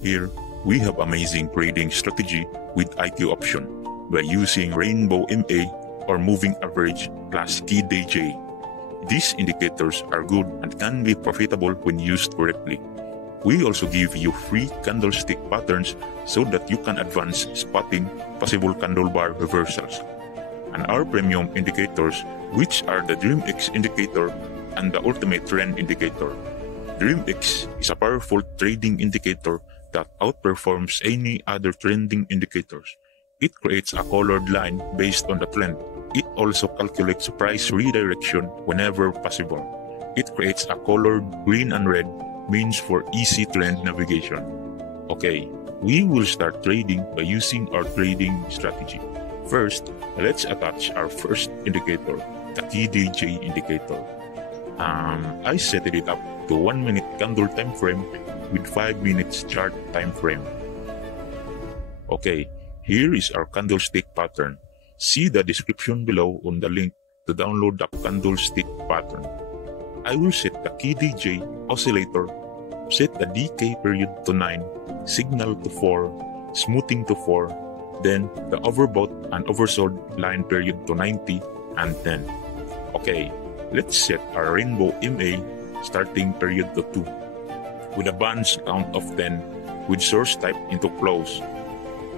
Here, we have amazing trading strategy with IQ option by using Rainbow MA or Moving Average plus Key Day J. These indicators are good and can be profitable when used correctly. We also give you free candlestick patterns so that you can advance spotting possible candle bar reversals. And our premium indicators, which are the DreamX indicator and the Ultimate Trend indicator. DreamX is a powerful trading indicator that outperforms any other trending indicators. It creates a colored line based on the trend. It also calculates price redirection whenever possible. It creates a colored green and red means for easy trend navigation. Okay, we will start trading by using our trading strategy. First, let's attach our first indicator, the Key Day J indicator. I set it up to 1 minute candle time frame with 5 minutes chart time frame. Okay, here is our candlestick pattern. See the description below on the link to download the candlestick pattern. I will set the Key Day J oscillator, set the decay period to 9, signal to 4, smoothing to 4, then the overbought and oversold line period to 90 and 10. Okay, let's set our Rainbow MA starting period to 2 with a bands count of 10 with source type into close.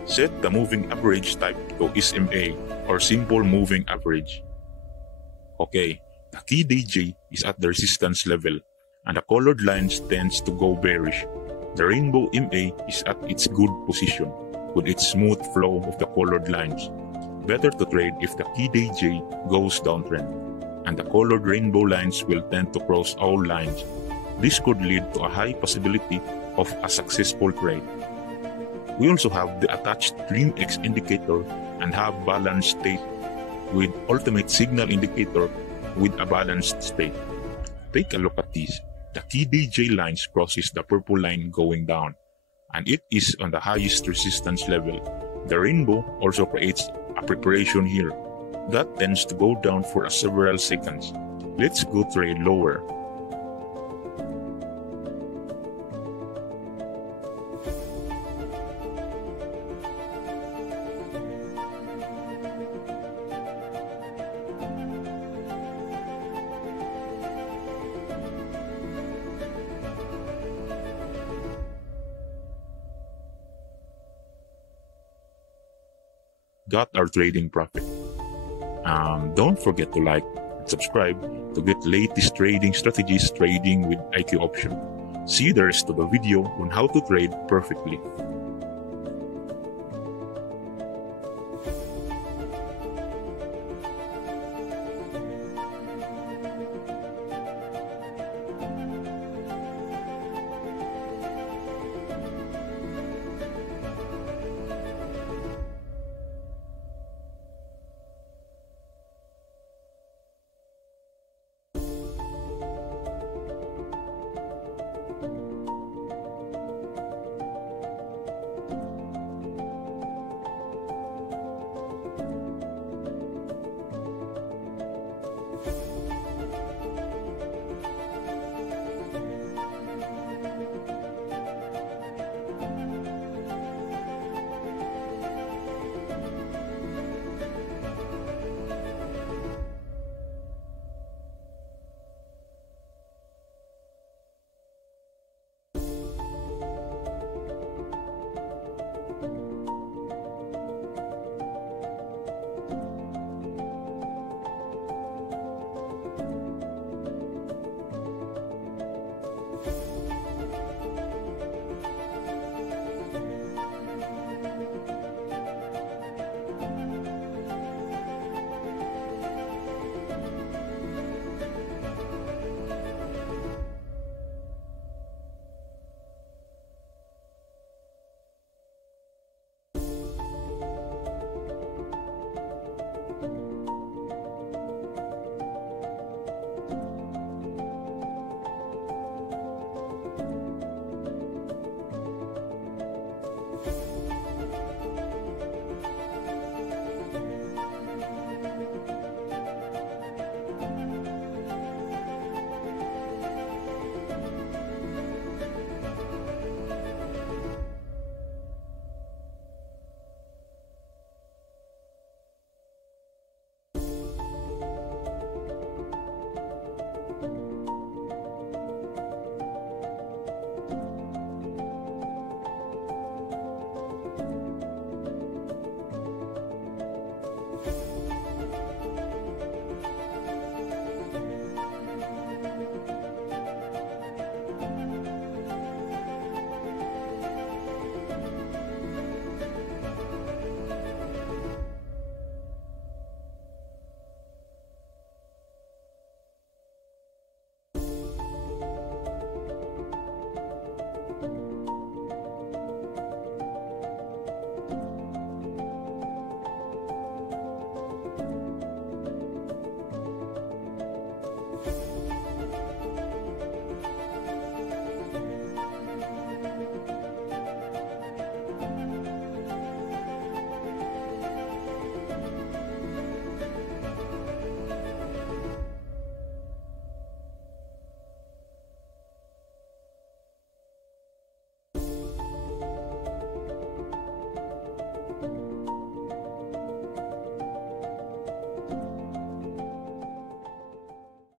Set the moving average type to SMA or simple moving average. Okay, the Key Day J is at the resistance level and the colored lines tends to go bearish. The Rainbow MA is at its good position with its smooth flow of the colored lines. Better to trade if the Key Day J goes downtrend, and the colored rainbow lines will tend to cross all lines. This could lead to a high possibility of a successful trade. We also have the attached DreamX indicator and have balanced state with ultimate signal indicator with a balanced state. Take a look at this. The Key Day J lines crosses the purple line going down, and it is on the highest resistance level. The rainbow also creates a preparation here that tends to go down for several seconds. Let's go trade lower. Got our trading profit. Don't forget to like and subscribe to get latest trading strategies trading with IQ option. See the rest of the video on how to trade perfectly.